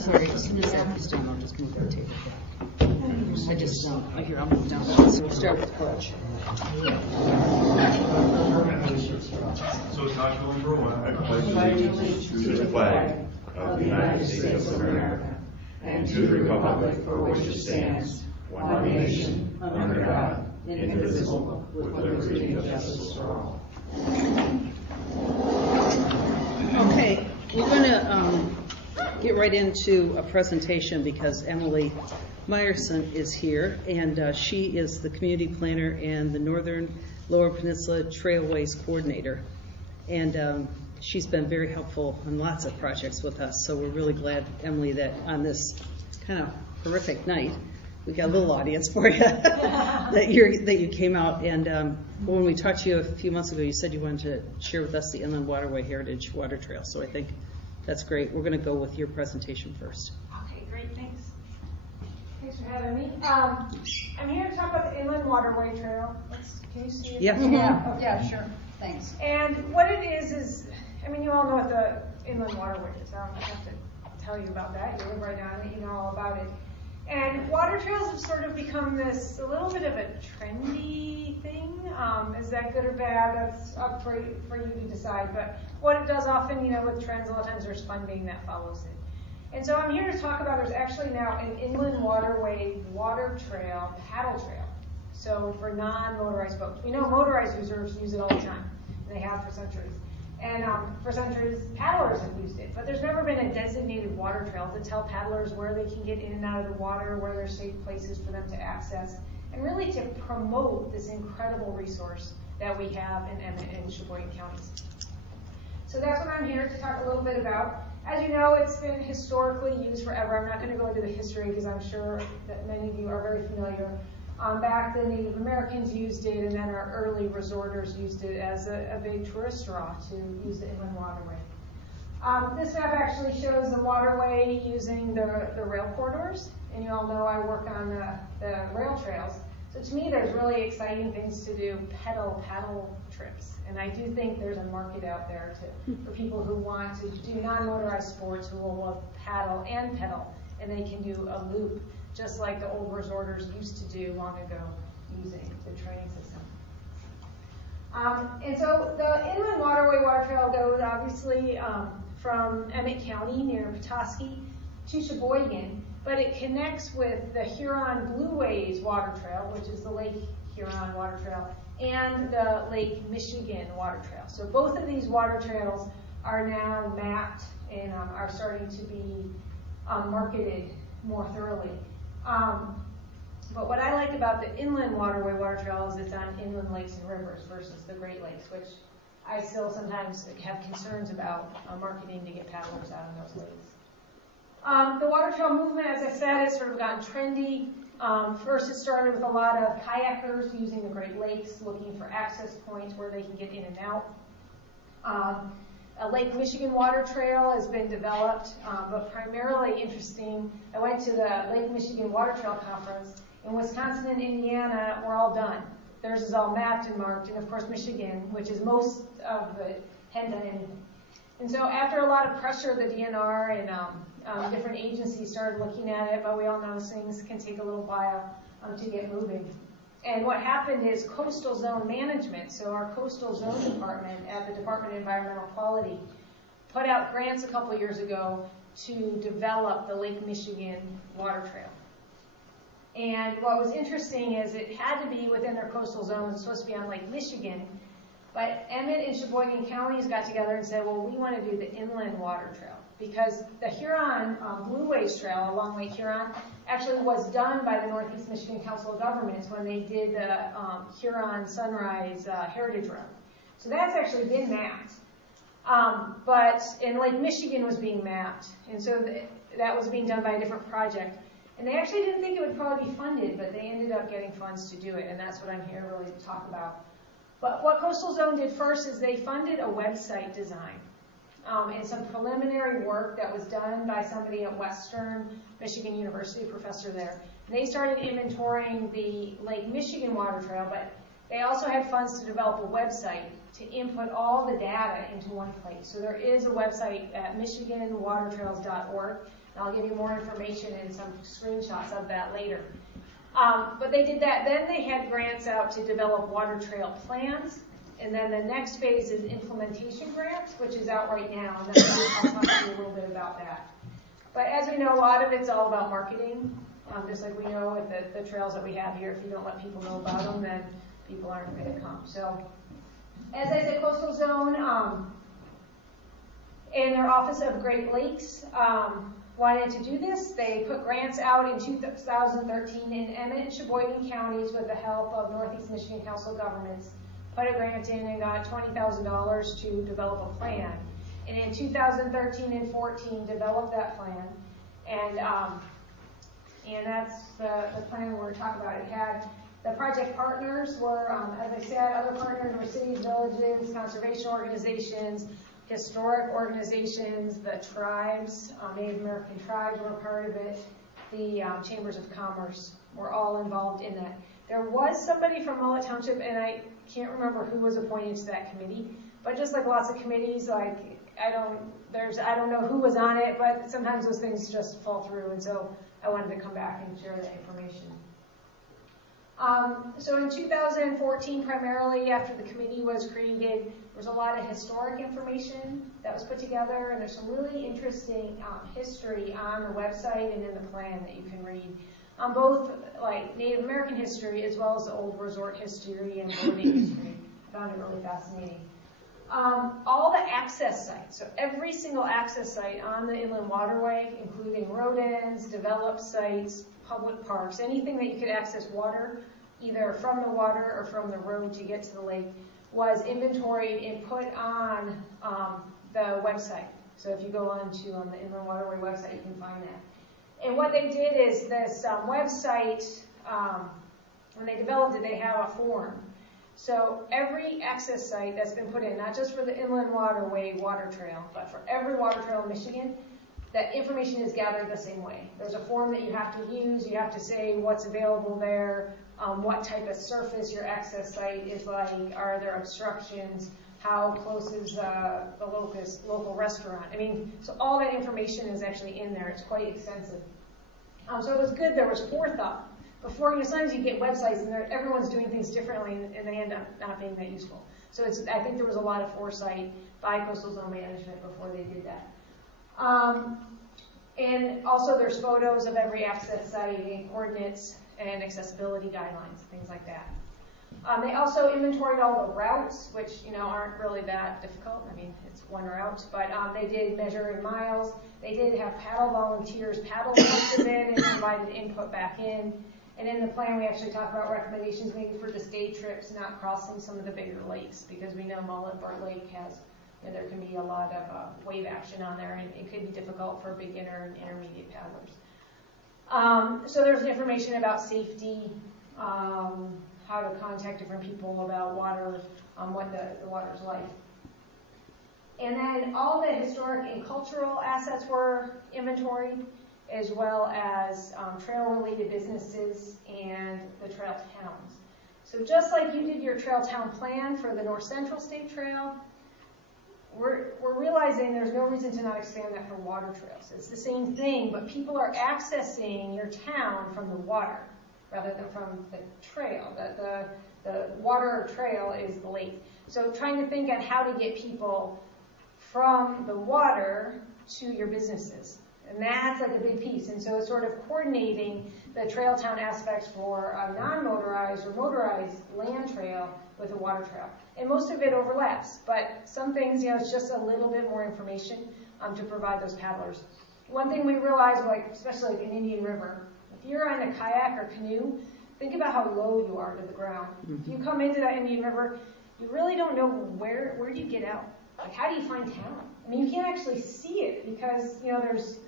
Sorry, as soon as that is done, I'll just move the table back. I just don't. Here, I'll move down. So we'll start with the pledge. So it's not going for a while. I pledge allegiance to the flag of the United States of America and to the republic for which it stands, one nation, under God, indivisible, with liberty and justice for all. Okay, we're going to get right into a presentation because Emily Meyerson is here, and she is the community planner and the Northern Lower Peninsula Trailways coordinator. And she's been very helpful on lots of projects with us, so we're really glad, Emily, that on this kind of horrific night, we got a little audience for you, that you came out. And when we talked to you a few months ago, you said you wanted to share with us the Inland Waterway Heritage Water Trail, so I think that's great. We're going to go with your presentation first. Okay, great, thanks. Thanks for having me. I'm here to talk about the Inland Waterway Trail. Can you see it? Yeah. Yeah, okay. Yeah, sure. Thanks. And what it is, I mean, you all know what the Inland Waterway is. I don't have to tell you about that. You live right on it, you know all about it. And water trails have sort of become this, a little bit of a trendy thing. Is that good or bad? That's up for you to decide. But what it does often, you know, with trends, a lot of times there's funding that follows it. And so I'm here to talk about, there's actually now an Inland Waterway water trail, paddle trail. So for non-motorized boats. We know motorized users use it all the time, and they have for centuries. And for centuries, paddlers have used it. But there's never been a designated water trail to tell paddlers where they can get in and out of the water, where there's safe places for them to access, and really to promote this incredible resource that we have in Emmett and Sheboygan counties. So that's what I'm here to talk a little bit about. As you know, it's been historically used forever. I'm not going to go into the history because I'm sure that many of you are very familiar. Back the Native Americans used it, and then our early resorters used it as a big tourist draw to use the Inland Waterway. This map actually shows the waterway using the rail corridors, and you all know I work on the rail trails. So to me, there's really exciting things to do, paddle trips. And I do think there's a market out there for people who want to do non-motorized sports, who will love paddle and pedal, and they can do a loop, just like the old resorters used to do long ago using the training system. And so the Inland Waterway Water Trail goes obviously from Emmett County near Petoskey to Sheboygan, but it connects with the Huron Blue Ways Water Trail, which is the Lake Huron Water Trail, and the Lake Michigan Water Trail. So both of these water trails are now mapped and are starting to be marketed more thoroughly. But what I like about the Inland Waterway Water Trail is it's on inland lakes and rivers versus the Great Lakes, which I still sometimes have concerns about marketing to get paddlers out on those lakes. The water trail movement, as I said, has sort of gotten trendy. First, it started with a lot of kayakers using the Great Lakes, looking for access points where they can get in and out. A Lake Michigan water trail has been developed, but primarily interesting. I went to the Lake Michigan Water Trail Conference. In Wisconsin and Indiana, we're all done. Theirs is all mapped and marked, and of course Michigan, which is most of it, hadn't done anything. And so after a lot of pressure, the DNR and different agencies started looking at it, but we all know things can take a little while to get moving. And what happened is coastal zone management, so our coastal zone department at the Department of Environmental Quality put out grants a couple years ago to develop the Lake Michigan Water Trail. And what was interesting is it had to be within their coastal zone. It's supposed to be on Lake Michigan, but Emmett and Sheboygan counties got together and said, well, we want to do the Inland Water Trail, because the Huron Blue Ways Trail along Lake Huron actually was done by the Northeast Michigan Council of Governments when they did the Huron Sunrise Heritage Run. So that's actually been mapped. But in Lake Michigan was being mapped, and so that was being done by a different project. And they actually didn't think it would probably be funded, but they ended up getting funds to do it, and that's what I'm here really to talk about. But what Coastal Zone did first is they funded a website design. And some preliminary work that was done by somebody at Western Michigan University, a professor there. And they started inventorying the Lake Michigan Water Trail, but they also had funds to develop a website to input all the data into one place. So there is a website at michiganwatertrails.org. And I'll give you more information and some screenshots of that later. But they did that. Then they had grants out to develop water trail plans. And then the next phase is implementation grants, which is out right now. And then I'll talk to you a little bit about that. But as we know, a lot of it's all about marketing. Just like we know with the trails that we have here, if you don't let people know about them, then people aren't going to come. So, as I said, Coastal Zone and their Office of Great Lakes wanted to do this. They put grants out in 2013 in Emmett and Sheboygan counties with the help of Northeast Michigan Council of Governments. Put a grant in and got $20,000 to develop a plan. And in 2013 and 14, developed that plan. And that's the plan we're talking about. It had the project partners were, as I said, other partners were cities, villages, conservation organizations, historic organizations, the tribes, Native American tribes were part of it, the chambers of commerce were all involved in that. There was somebody from Mullett Township, and I can't remember who was appointed to that committee, but just like lots of committees, like I don't know who was on it, but sometimes those things just fall through, and so I wanted to come back and share that information. So in 2014, primarily after the committee was created, there was a lot of historic information that was put together, and there's some really interesting history on the website and in the plan that you can read. Both like Native American history as well as the old resort history and boating history. I found it really fascinating. All the access sites, so every single access site on the inland waterway, including road ends, developed sites, public parks, anything that you could access water, either from the water or from the road to get to the lake, was inventoried and put on the website. So if you go on to the Inland Waterway website, you can find that. And what they did is this website, when they developed it, they have a form. So every access site that's been put in, not just for the Inland Waterway water trail, but for every water trail in Michigan, that information is gathered the same way. There's a form that you have to use. You have to say what's available there, what type of surface your access site is like, are there obstructions, how close is the local restaurant. I mean, so all that information is actually in there. It's quite extensive. So it was good there was forethought. Before, sometimes you get websites and everyone's doing things differently and they end up not being that useful. So I think there was a lot of foresight by Coastal Zone Management before they did that. And also there's photos of every access site and coordinates and accessibility guidelines, things like that. They also inventoried all the routes, which aren't really that difficult. I mean, it's one route, but they did measure in miles. They did have paddle volunteers paddle most of it and provided input back in. And in the plan, we actually talk about recommendations maybe for just day trips, not crossing some of the bigger lakes, because we know Mullett Lake has, there can be a lot of wave action on there, and it could be difficult for beginner and intermediate paddlers. So there's information about safety, how to contact different people about water, what the water's like. And then all the historic and cultural assets were inventoried, as well as trail-related businesses and the trail towns. So just like you did your trail town plan for the North Central State Trail, we're realizing there's no reason to not expand that for water trails. It's the same thing, but people are accessing your town from the water rather than from the trail. The water trail is the lake. So trying to think on how to get people from the water to your businesses. And that's like a big piece. And so it's sort of coordinating the trail town aspects for a non-motorized or motorized land trail with a water trail. And most of it overlaps, but some things, it's just a little bit more information to provide those paddlers. One thing we realized, especially like in Indian River, if you're on a kayak or canoe, think about how low you are to the ground. If you come into that Indian River, you really don't know where do you get out. Like, how do you find town? I mean, you can't actually see it because, there's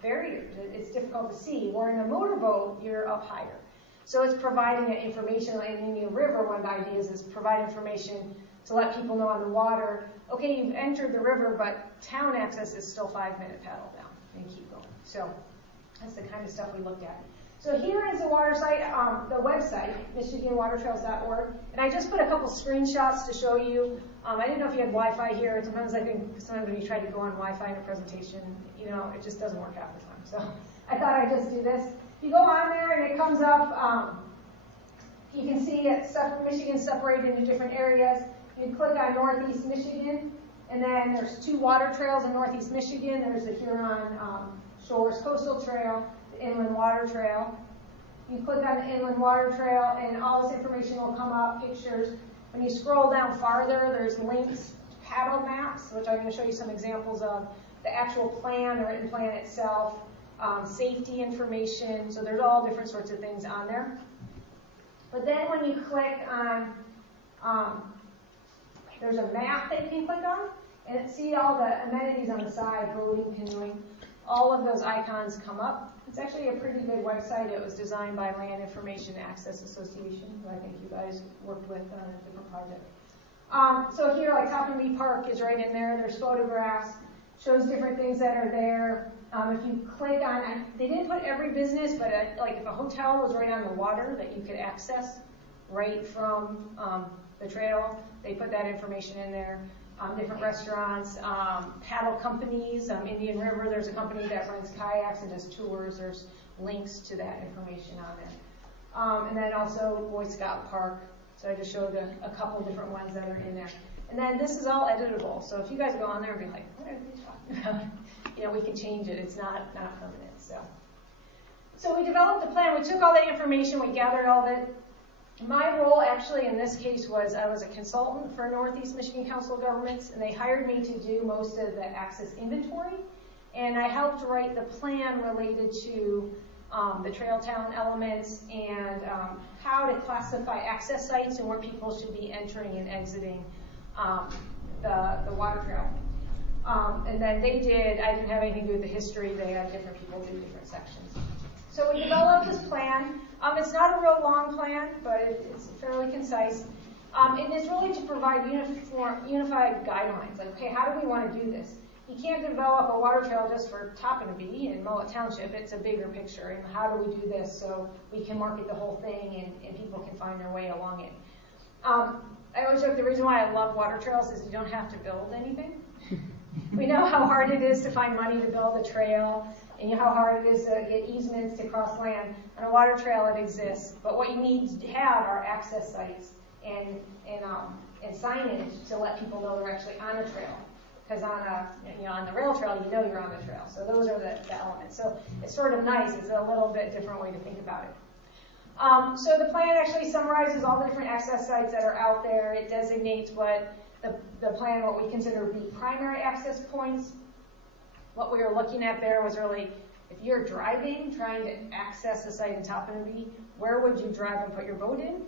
barriers. It's difficult to see. Where in a motorboat, you're up higher. So it's providing that information. Like in Indian River, one of the ideas is provide information to let people know on the water, okay, you've entered the river, but town access is still 5-minute paddle down and keep going. So that's the kind of stuff we looked at. So here is the water site, the website, michiganwatertrails.org, and I just put a couple screenshots to show you. I didn't know if you had Wi-Fi here. Sometimes I think when you try to go on Wi-Fi in a presentation, you know, it just doesn't work half the time. So I thought I'd just do this. If you go on there and it comes up, you can see it's Michigan separated into different areas. You click on Northeast Michigan, and then there's 2 water trails in Northeast Michigan. There's the Huron Shores Coastal Trail, the Inland Water Trail. You click on the Inland Water Trail, and all this information will come up, pictures. When you scroll down farther, there's links to paddle maps, which I'm going to show you some examples of, the actual plan, the written plan itself, safety information. So there's all different sorts of things on there. But then when you click on, there's a map that you can click on, and see all the amenities on the side, boating, canoeing. All of those icons come up. It's actually a pretty good website. It was designed by Land Information Access Association, who I think you guys worked with on a different project. So here, like Topham Bee Park is right in there. There's photographs, shows different things that are there. If you click on, they didn't put every business, but like if a hotel was right on the water that you could access right from the trail, they put that information in there. Different restaurants, paddle companies, Indian River, there's a company that runs kayaks and does tours. There's links to that information on there. And then also Boy Scout Park. So I just showed a couple different ones that are in there. And then this is all editable. So if you guys go on there and be like, what are they talking about? You know, we can change it. It's not permanent. So we developed the plan. We took all that information. We gathered all of it. My role actually in this case was I was a consultant for Northeast Michigan Council of Governments, and they hired me to do most of the access inventory. And I helped write the plan related to the trail town elements and how to classify access sites and where people should be entering and exiting the water trail. And then they did, I didn't have anything to do with the history, they had different people do different sections. So we developed this plan. It's not a real long plan, but it's fairly concise. And it's really to provide unified guidelines. Like, okay, how do we want to do this? You can't develop a water trail just for Topham Bee in Mullett Township. It's a bigger picture. And how do we do this so we can market the whole thing and people can find their way along it? I always joke the reason why I love water trails is you don't have to build anything. We know how hard it is to find money to build a trail, and you know how hard it is to get easements to cross land. On a water trail, it exists, but what you need to have are access sites and signage to let people know they're actually on a trail. Because on the rail trail, you know you're on the trail. So those are the elements. So it's sort of nice. It's a little bit different way to think about it. So the plan actually summarizes all the different access sites that are out there. It designates what the plan, what we consider to be primary access points. What we were looking at there was really, if you're driving, trying to access a site in Topham Bee, where would you drive and put your boat in?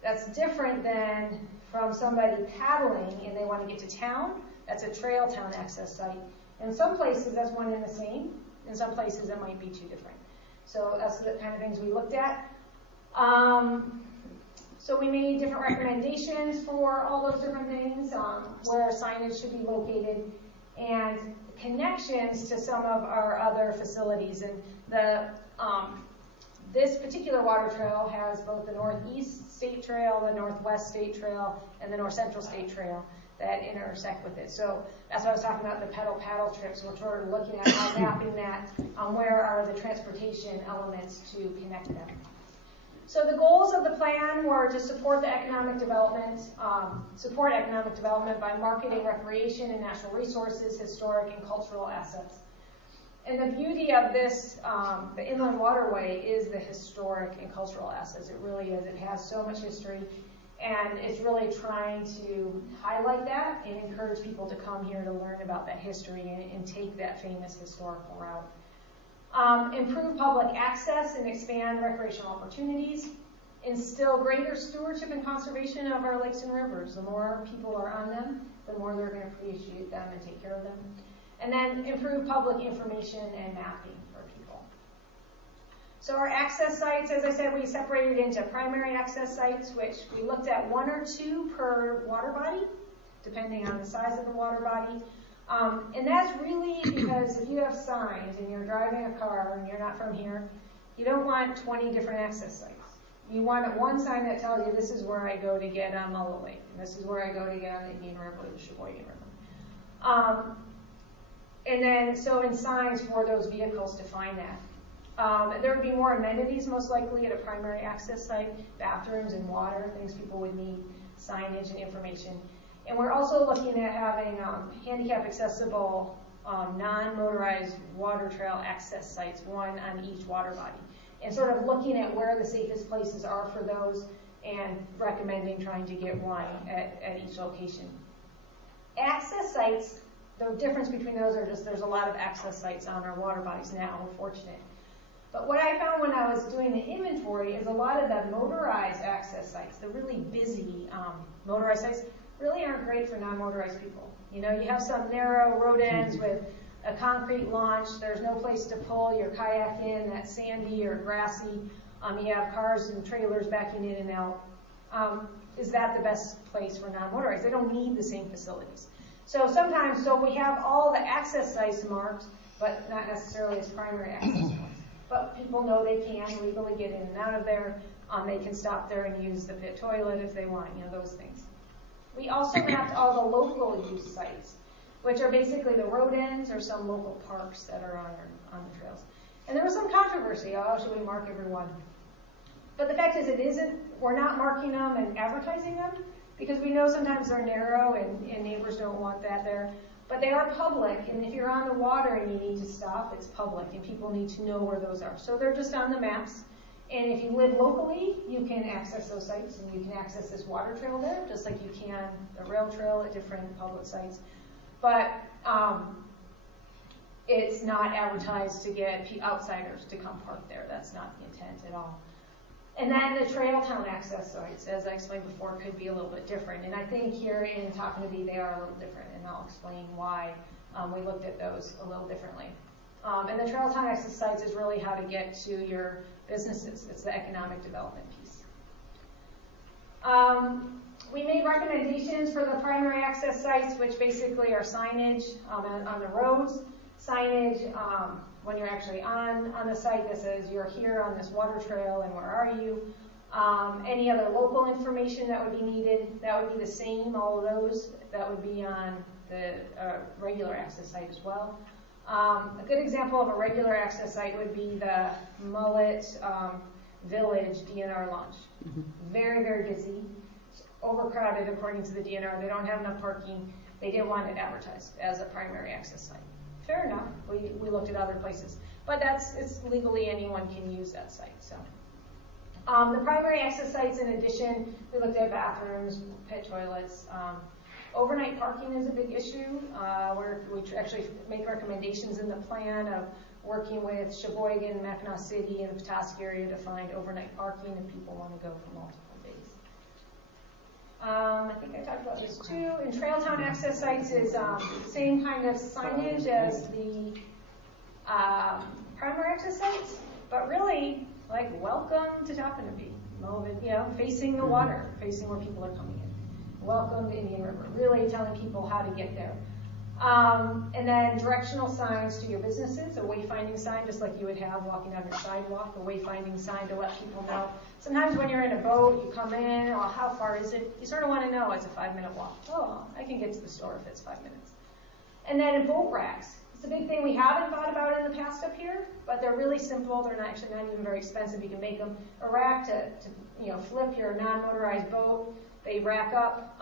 That's different than from somebody paddling and they want to get to town. That's a trail town access site. In some places, that's one and the same. In some places, it might be two different. So that's the kind of things we looked at. So we made different recommendations for all those different things, where signage should be located, and connections to some of our other facilities. And this particular water trail has both the Northeast State Trail, the Northwest State Trail, and the North Central State Trail that intersect with it. So that's what I was talking about, the pedal trips. We're sort of looking at how mapping that, where are the transportation elements to connect them. So the goals of the plan were to support the economic development, by marketing recreation and natural resources, historic and cultural assets. And the beauty of this, the Inland Waterway, is the historic and cultural assets. It really is. It has so much history, and it's really trying to highlight that and encourage people to come here to learn about that history and take that famous historical route. Improve public access and expand recreational opportunities. Instill greater stewardship and conservation of our lakes and rivers. The more people are on them, the more they're going to appreciate them and take care of them. And then improve public information and mapping for people. So our access sites, as I said, we separated into primary access sites, which we looked at 1 or 2 per water body, depending on the size of the water body. And that's really because if you have signs and you're driving a car and you're not from here, You don't want 20 different access sites. You want one sign that tells you this is where I go to get on Mullett, and this is where I go to get on the Indian River or the Sheboygan River. And then, so in signs for those vehicles to find that. There would be more amenities most likely at a primary access site, bathrooms and water, things people would need, signage and information. And we're also looking at having handicap accessible non-motorized water trail access sites, one on each water body. And sort of looking at where the safest places are for those and recommending trying to get one at each location. Access sites, the difference between those are just there's a lot of access sites on our water bodies now, we're fortunate. But what I found when I was doing the inventory is a lot of the motorized access sites, the really busy motorized sites, really aren't great for non-motorized people. You know, you have some narrow road ends with a concrete launch, there's no place to pull your kayak in that's sandy or grassy, you have cars and trailers backing in and out. Is that the best place for non-motorized? They don't need the same facilities. So sometimes, we have all the access sites marked, but not necessarily as primary access points. But people know they can legally get in and out of there. They can stop there and use the pit toilet if they want, you know, those things. We also mapped all the local use sites, which are basically the road ends or some local parks that are on the trails. And there was some controversy, should we mark everyone? But the fact is we're not marking them and advertising them because we know sometimes they're narrow and neighbors don't want that there. But they are public, and if you're on the water and you need to stop, it's public, and people need to know where those are. So they're just on the maps. And if you live locally, you can access those sites, and you can access this water trail there, just like you can the rail trail at different public sites. But it's not advertised to get outsiders to come park there. That's not the intent at all. And then the trail town access sites, as I explained before, could be a little bit different. And I think here in Tocconaby, they are a little different, and I'll explain why we looked at those a little differently. And the trail town access sites is really how to get to your businesses. It's the economic development piece. We made recommendations for the primary access sites, which basically are signage on the roads, signage when you're actually on the site that says you're here on this water trail and where are you. Any other local information that would be needed, that would be the same, all of those, that would be on the regular access site as well. A good example of a regular access site would be the Mullett Village DNR launch. Very, very busy, overcrowded according to the DNR. They don't have enough parking. They didn't want it advertised as a primary access site. Fair enough. We looked at other places, but it's legally anyone can use that site. So the primary access sites, in addition, we looked at bathrooms, pit toilets. Overnight parking is a big issue. Where we actually make recommendations in the plan of working with Sheboygan, Mackinac City, and the Petoskey area to find overnight parking if people want to go for multiple days. I think I talked about this too. And trail town access sites is same kind of signage as the primary access sites, but really like welcome to Tocconaby, facing the water, facing where people are coming in. Welcome to Indian River, really telling people how to get there. And then directional signs to your businesses, a wayfinding sign, just like you would have walking down your sidewalk, a wayfinding sign to let people know. Sometimes when you're in a boat, you come in, how far is it? You sort of want to know, it's a 5-minute walk. Oh, I can get to the store if it's 5 minutes. And then boat racks. It's a big thing we haven't thought about in the past up here, but they're really simple. They're not even very expensive. You can make them a rack to flip your non-motorized boat. They rack up.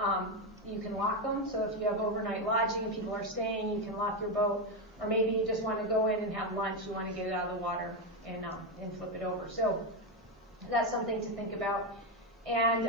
You can lock them, so if you have overnight lodging and people are staying, you can lock your boat. Or maybe you just want to go in and have lunch, you want to get it out of the water and flip it over. So that's something to think about. And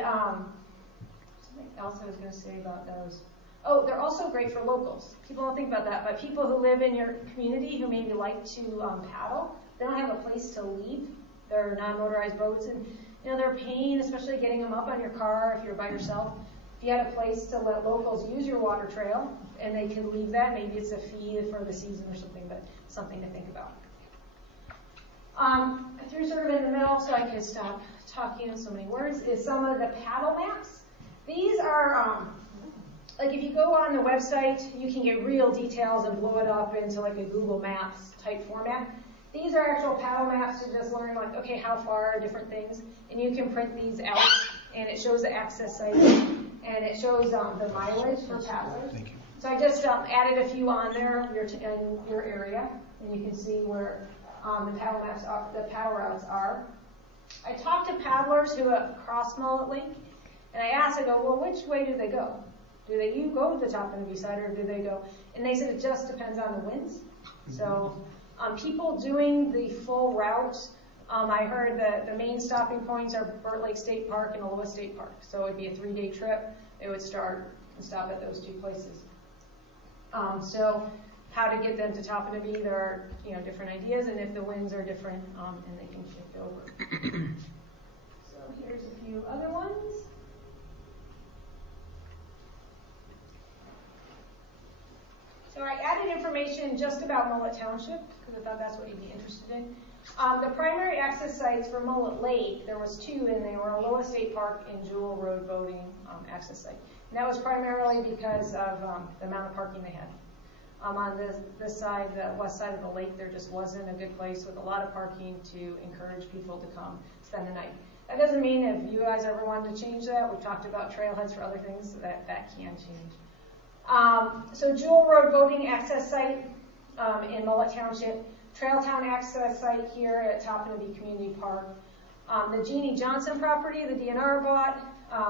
something else I was going to say about those. Oh, they're also great for locals. People don't think about that, but people who live in your community who maybe like to paddle, they don't have a place to leave their non-motorized boats, and they're paying, especially getting them up on your car if you're by yourself. If you had a place to let locals use your water trail and they can leave that, maybe it's a fee for the season or something, but something to think about. I threw sort of in the middle so I could stop talking in so many words, is some of the paddle maps. These are, like if you go on the website, you can get real details and blow it up into like a Google Maps type format. These are actual paddle maps to just learn, like, okay, how far are different things, and you can print these out, and it shows the access sites, and it shows the mileage for paddlers. Thank you. So I just added a few on there in your area, and you can see where the paddle maps are, the paddle routes are. I talked to paddlers who have crossed Mullett Lake, and I asked, I go, well, which way do they go? Do they go to the Toppinabee side, or do they go? And they said it just depends on the winds. So people doing the full route, I heard that the main stopping points are Burt Lake State Park and Aloha State Park. So it'd be a 3-day trip. They would start and stop at those two places. So how to get them to Toppinabee, there are different ideas, and if the winds are different, and they can shift over. So here's a few other ones. So I added information just about Mullett Township, because I thought that's what you'd be interested in. The primary access sites for Mullett Lake, there was 2, and they were Aloha State Park and Jewel Road boating access site. And that was primarily because of the amount of parking they had. On this side, the west side of the lake, there just wasn't a good place with a lot of parking to encourage people to come spend the night. That doesn't mean if you guys ever wanted to change that, we've talked about trailheads for other things, that can change. So Jewel Road boating access site in Mullett Township, Trailtown access site here at Toppinabee Community Park. The Jeannie Johnson property, the DNR bought,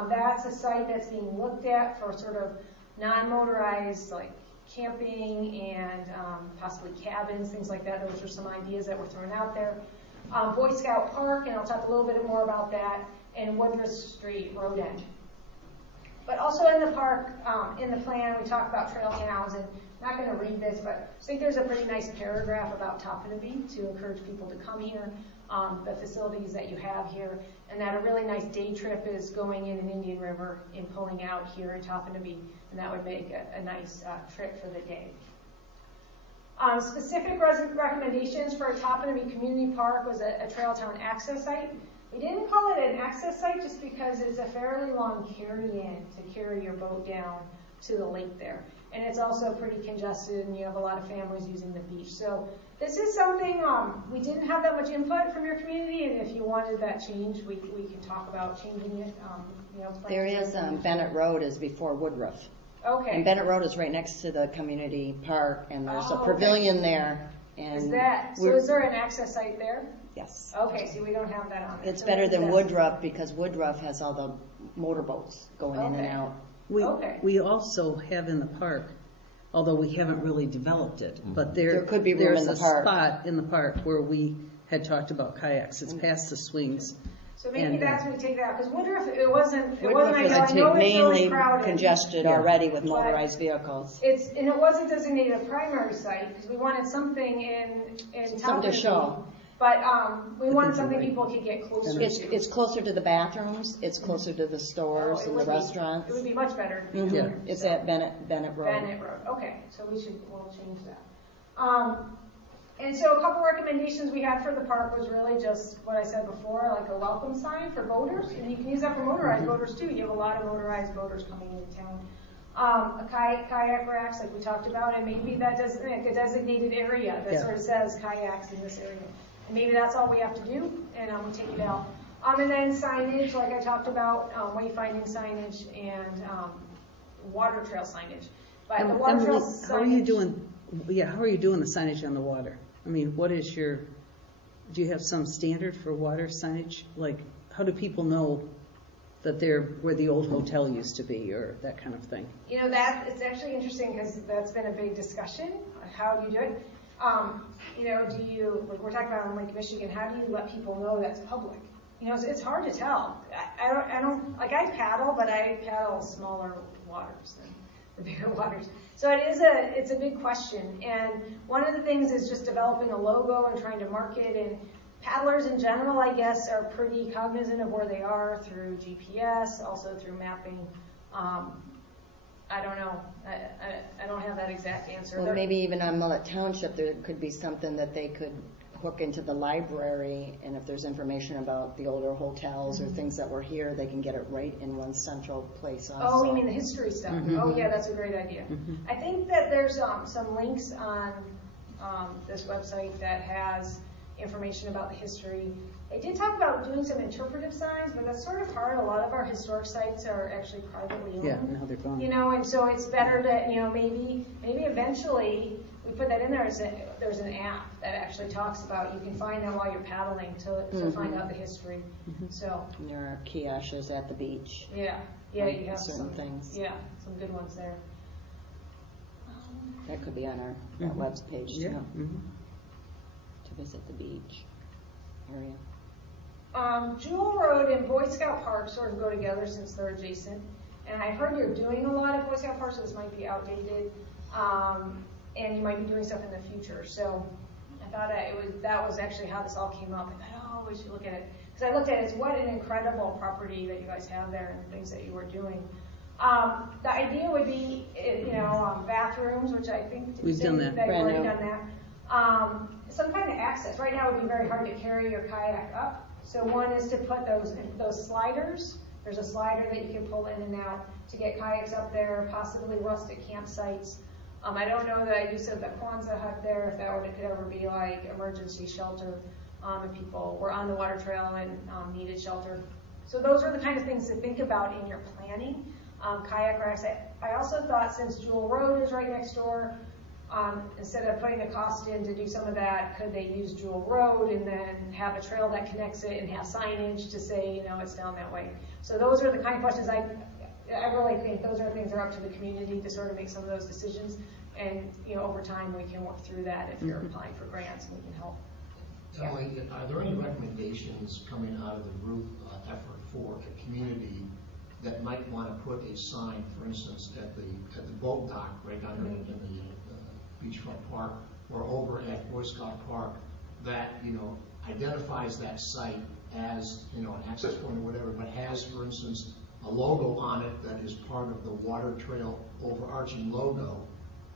that's a site that's being looked at for sort of non-motorized, like camping and possibly cabins, things like that. Those are some ideas that were thrown out there. Boy Scout Park, and I'll talk a little bit more about that, and Woodruff Street Road End. But also in the park, in the plan, we talk about trail towns, and I'm not going to read this, but I think there's a pretty nice paragraph about Toppinabee to encourage people to come here, the facilities that you have here, and that a really nice day trip is going in an Indian River and pulling out here in Toppinabee, and that would make a nice trip for the day. Specific recommendations for Toppinabee Community Park was a trail town access site. We didn't call it an access site just because it's a fairly long carry-in to carry your boat down to the lake there. And it's also pretty congested, and you have a lot of families using the beach. So this is something, we didn't have that much input from your community, and if you wanted that change, we can talk about changing it. There is, Bennett Road is before Woodruff. Okay. And Bennett Road is right next to the community park, and there's a pavilion there. And is there an access site there? Yes. Okay, so we don't have that on there. It's better than Woodruff, because Woodruff has all the motorboats going in and out. We also have in the park, although we haven't really developed it, but there could be room in the park. There's a spot in the park where we had talked about kayaks. It's past the swings. So maybe that's when we take that out, because Woodruff, it wasn't Woodruff is mainly congested already with motorized vehicles. And it wasn't designated a primary site, because we wanted something in something to show. But we wanted something people could get closer to. It's closer to the bathrooms. It's closer to the stores and the restaurants. It would be much better. Yeah. It's at Bennett Road. Bennett Road. Okay, so we'll change that. And so a couple recommendations we had for the park was really just what I said before, like a welcome sign for boaters, and you can use that for motorized boaters too. You have a lot of motorized boaters coming into town. A kayak racks, like we talked about, and maybe that does like a designated area that sort of says kayaks in this area. And maybe that's all we have to do, and we take it out. And then signage, like I talked about, wayfinding signage and water trail signage. But the water trail signage, how are you doing? Yeah, how are you doing the signage on the water? I mean, what is do you have some standard for water signage? Like, how do people know that they're where the old hotel used to be, or that kind of thing? It's actually interesting, because that's been a big discussion. How do you do it? We're talking about on Lake Michigan, how do you let people know that's public? It's hard to tell. I paddle, but I paddle smaller waters than the bigger waters. So it's a big question. And one of the things is just developing a logo and trying to market, and paddlers in general, I guess, are pretty cognizant of where they are through GPS, also through mapping. I don't know. I don't have that exact answer. Well, maybe even on Mullett Township, there could be something that they could hook into the library, and if there's information about the older hotels or things that were here, they can get it right in one central place also. Oh, you mean the history stuff? Oh, yeah, that's a great idea. I think that there's some links on this website that has information about the history. They did talk about doing some interpretive signs, but that's sort of hard. A lot of our historic sites are actually privately owned. Yeah, now they're gone. You know, and so it's better to, you know, maybe eventually we put that in there. There's an app that actually talks about, you can find that while you're paddling to find out the history. So And there are kiosks at the beach. yeah, you have certain some things. Yeah, some good ones there. That could be on our web page too, Yeah. to visit the beach area. Jewel Road and Boy Scout Park sort of go together since they're adjacent. And I've heard you're doing a lot of Boy Scout Parks, so this might be outdated. And you might be doing stuff in the future. So I thought that was actually how this all came up. I thought, oh, we should look at it. Because I looked at it, it's what an incredible property that you guys have there and things that you were doing. The idea would be, you know, bathrooms, which I think We've done that. You've already Brand done that. Some kind of access. Right now it would be very hard to carry your kayak up. So one is to put those sliders. There's a slider that you can pull in and out to get kayaks up there, possibly rustic campsites. I don't know the use of the Kwanzaa hut there, if that could ever be like emergency shelter if people were on the water trail and needed shelter. So those are the kind of things to think about in your planning. Kayak racks. I also thought, since Jewel Road is right next door, instead of putting the cost in to do some of that, could they use Jewel Road and then have a trail that connects it and have signage to say, you know, it's down that way. So those are the kind of questions I really think those are things that are up to the community to sort of make some of those decisions. And, you know, over time we can work through that if you're applying for grants and we can help. Emily, are there any recommendations coming out of the group effort for a community that might want to put a sign, for instance, at the boat dock right down there in the beachfront park, or over at Boy Scout Park, that, you know, identifies that site as, you know, an access point or whatever, but has, for instance, a logo on it that is part of the water trail overarching logo,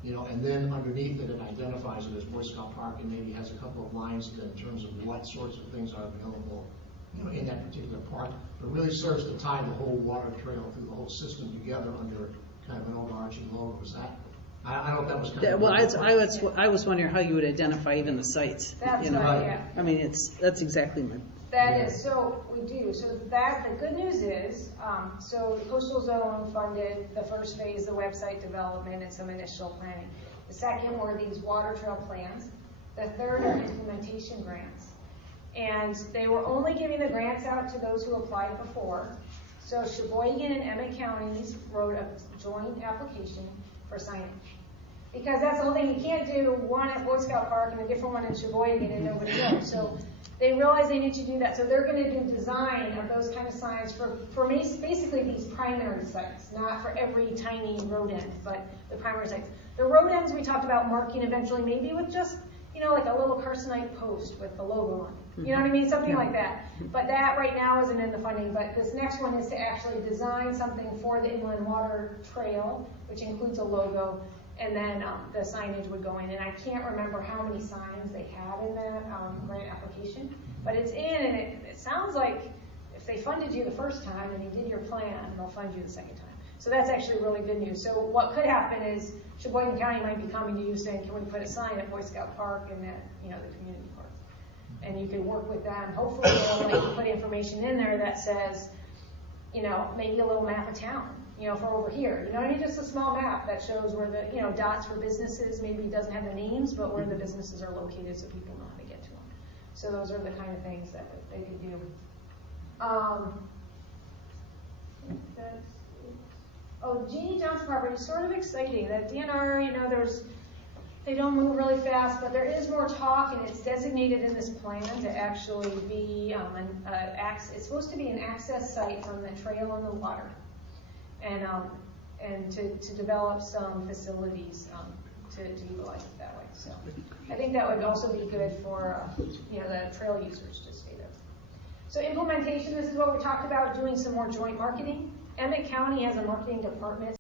you know, and then underneath it, it identifies it as Boy Scout Park and maybe has a couple of lines in terms of what sorts of things are available, you know, in that particular park, but really serves to tie the whole water trail through the whole system together under kind of an overarching logo. Is that? I don't know if that was kind of. Well, I was wondering how you would identify even the sites. That's you know? right, yeah. I mean, that's exactly my. That is, so we do. So the good news is, so the coastal zone funded the first phase, the website development and some initial planning. The second were these water trail plans. The third are implementation grants. And they were only giving the grants out to those who applied before. So Sheboygan and Emmett counties wrote a joint application for signage. Because that's the whole thing, you can't do one at Boy Scout Park and a different one in Sheboygan and nobody knows. So they realize they need to do that. So they're going to do design of those kind of signs for basically these primary sites, not for every tiny road end, but the primary sites. The road ends we talked about marking eventually, maybe with just, you know, like a little Carsonite post with the logo on it. You know what I mean? Something like that. But that right now isn't in the funding. But this next one is to actually design something for the inland water trail, which includes a logo, and then the signage would go in. And I can't remember how many signs they had in that grant application, but it's in, and it sounds like if they funded you the first time and you did your plan, they'll fund you the second time. So that's actually really good news. So what could happen is Sheboygan County might be coming to you saying, can we put a sign at Boy Scout Park and at, you know, the community park? And you can work with them. Hopefully they'll let you put information in there that says, you know, maybe a little map of town, you know, for over here. You know what I mean? Just a small map that shows where the, you know, dots for businesses, maybe it doesn't have the names, but where the businesses are located so people know how to get to them. So those are the kind of things that they could do. Jeannie Johnson property is sort of exciting. That DNR, you know, they don't move really fast, but there is more talk, and it's designated in this plan to actually be it's supposed to be an access site from the trail on the water, and to develop some facilities to utilize it that way. So I think that would also be good for you know, the trail users to stay there. So implementation, this is what we talked about, doing some more joint marketing. Emmett County has a marketing department.